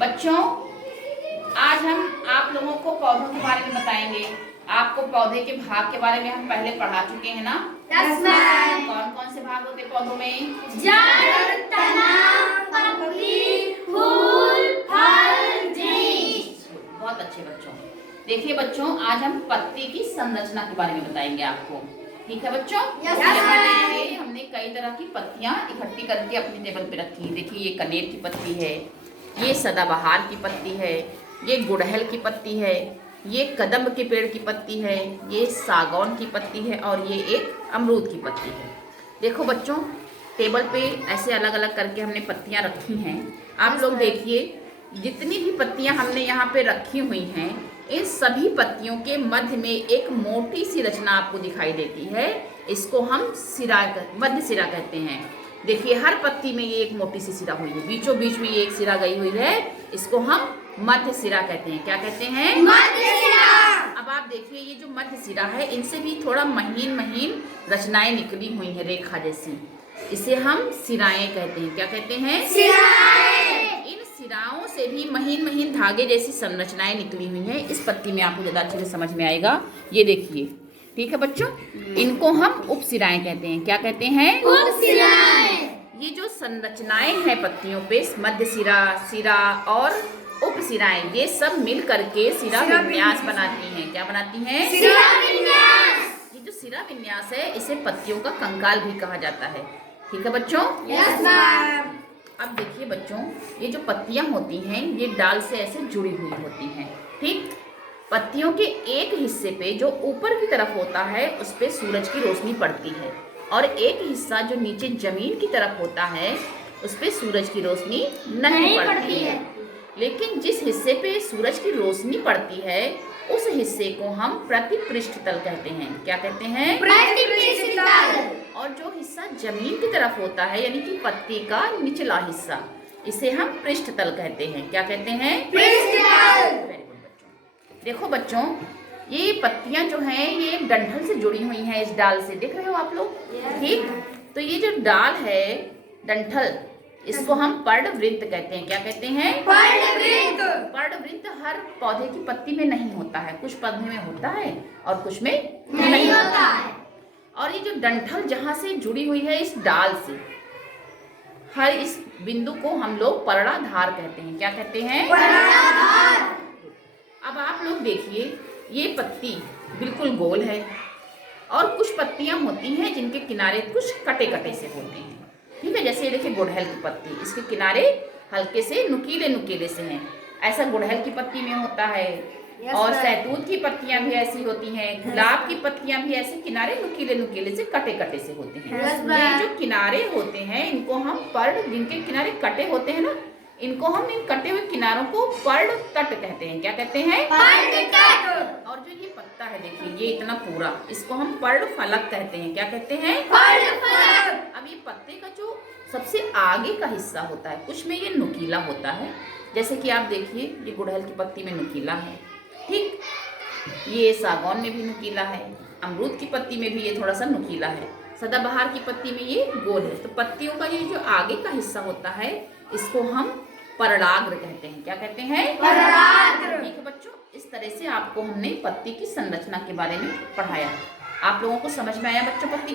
बच्चों, आज हम आप लोगों को पौधों के बारे में बताएंगे। आपको पौधे के भाग के बारे में हम पहले पढ़ा चुके हैं ना? कौन कौन से भाग होते पौधों में? जड़, तना, पत्ती, फूल, फल, बीज। बहुत अच्छे बच्चों। देखिए बच्चों, आज हम पत्ती की संरचना के बारे में बताएंगे आपको। ठीक है बच्चों? हमने कई तरह की पत्तियां इकट्ठी करके अपनी टेबल पे रखी है। देखिए, ये कनेर की पत्ती है, ये सदाबहार की पत्ती है, ये गुड़हल की पत्ती है, ये कदम्ब के पेड़ की पत्ती है, ये सागौन की पत्ती है और ये एक अमरूद की पत्ती है। देखो बच्चों, टेबल पे ऐसे अलग अलग करके हमने पत्तियां रखी हैं। आप लोग देखिए, जितनी भी पत्तियां हमने यहाँ पे रखी हुई हैं, इन सभी पत्तियों के मध्य में एक मोटी सी रचना आपको दिखाई देती है। इसको हम मध्य सिरा कहते हैं। देखिए, हर पत्ती में ये एक मोटी सी सिरा हुई है, बीचों बीच में ये एक सिरा गई हुई है। इसको हम मध्य सिरा कहते हैं। क्या कहते हैं? मध्य सिरा। अब आप देखिए, ये जो मध्य सिरा है, इनसे भी थोड़ा महीन महीन रचनाएं निकली हुई है, रेखा जैसी। इसे हम सिराएं कहते हैं। क्या कहते हैं? सिराएं। इन सिराओं से भी महीन महीन धागे जैसी संरचनाएं निकली हुई हैं। इस पत्ती में आपको ज्यादा अच्छे से समझ में आएगा। ये देखिए, ठीक है बच्चों, इनको हम उपसिराएं कहते हैं। क्या कहते हैं? उपसिराएं। ये जो संरचनाएं हैं पत्तियों पे, मध्य सिरा, सिरा और उपसिराएं, ये सब मिल करके सिरा विन्यास बनाती हैं। क्या बनाती हैं? सिरा विन्यास। ये जो सिरा विन्यास है, इसे पत्तियों का कंकाल भी कहा जाता है। ठीक है बच्चों? Yes ma'am. अब देखिए बच्चों, ये जो पत्तियां होती हैं, ये डाल से ऐसे जुड़ी हुई होती हैं। ठीक, पत्तियों के एक हिस्से पे जो ऊपर की तरफ होता है, उस पे सूरज की रोशनी पड़ती है, और एक हिस्सा जो नीचे जमीन की तरफ होता है, उस पे सूरज की रोशनी नहीं पड़ती है। लेकिन जिस हिस्से पे सूरज की रोशनी पड़ती है, उस हिस्से को हम प्रतिपृष्ठ तल कहते हैं। क्या कहते हैं? प्रतिपृष्ठ तल। और जो हिस्सा जमीन की तरफ होता है, यानी कि पत्ती का निचला हिस्सा, इसे हम पृष्ठ तल कहते हैं। क्या कहते हैं? पृष्ठ तल। वेरी गुड बच्चों। देखो बच्चों, ये पत्तियां जो हैं, ये एक डंठल से जुड़ी हुई हैं। इस डाल से देख रहे हो आप लोग? ठीक, तो ये जो डाल है, डंठल, इसको हम पर्णवृत्त कहते हैं। क्या कहते हैं? पर्णवृत्त। पर्णवृत्त हर पौधे की पत्ती में नहीं होता है, कुछ पौधे में होता है और कुछ में नहीं होता है। और ये जो डंठल जहां से जुड़ी हुई है इस डाल से, हर इस बिंदु को हम लोग पर्णाधार कहते हैं। क्या कहते हैं? पर्णाधार। अब आप लोग देखिए, ये पत्ती बिल्कुल गोल है और कुछ पत्तियां होती हैं जिनके किनारे कुछ कटे कटे से होते हैं। ठीक है, जैसे ये देखिए गुड़हल की पत्ती, इसके किनारे हल्के से नुकीले नुकीले से हैं। ऐसा गुड़हल की पत्ती में होता है। और सहतूत की पत्तियां भी ऐसी होती हैं। गुलाब की पत्तियां भी ऐसे किनारे नुकीले नुकीले से कटे कटे से होते हैं। ये जो किनारे होते हैं, इनको हम पर्ण, जिनके किनारे कटे होते हैं ना, इनको हम इन कटे हुए किनारों को पर्ण तट कहते हैं। क्या कहते हैं? पर्ण तट। और जो ये पत्ता है, देखिए ये इतना पूरा, इसको हम पर्ण फलक कहते हैं। क्या कहते हैं? पर्ण फलक। अब ये पत्ते का जो सबसे आगे का हिस्सा होता है, कुछ में ये नुकीला होता है। जैसे कि आप देखिए, ये गुड़हल की पत्ती में नुकीला है। ठीक, ये सागौन में भी नुकीला है, अमरूद की पत्ती में भी ये थोड़ा सा नुकीला है, सदाबहार की पत्ती में ये गोल है। तो पत्तियों का ये जो आगे का हिस्सा होता है, इसको हम पर्णाग्र कहते हैं। क्या कहते हैं? पर्णाग्र। ठीक है बच्चों, इस तरह से आपको हमने पत्ती की संरचना के बारे में पढ़ाया। आप लोगों को समझ में आया बच्चों पत्ती?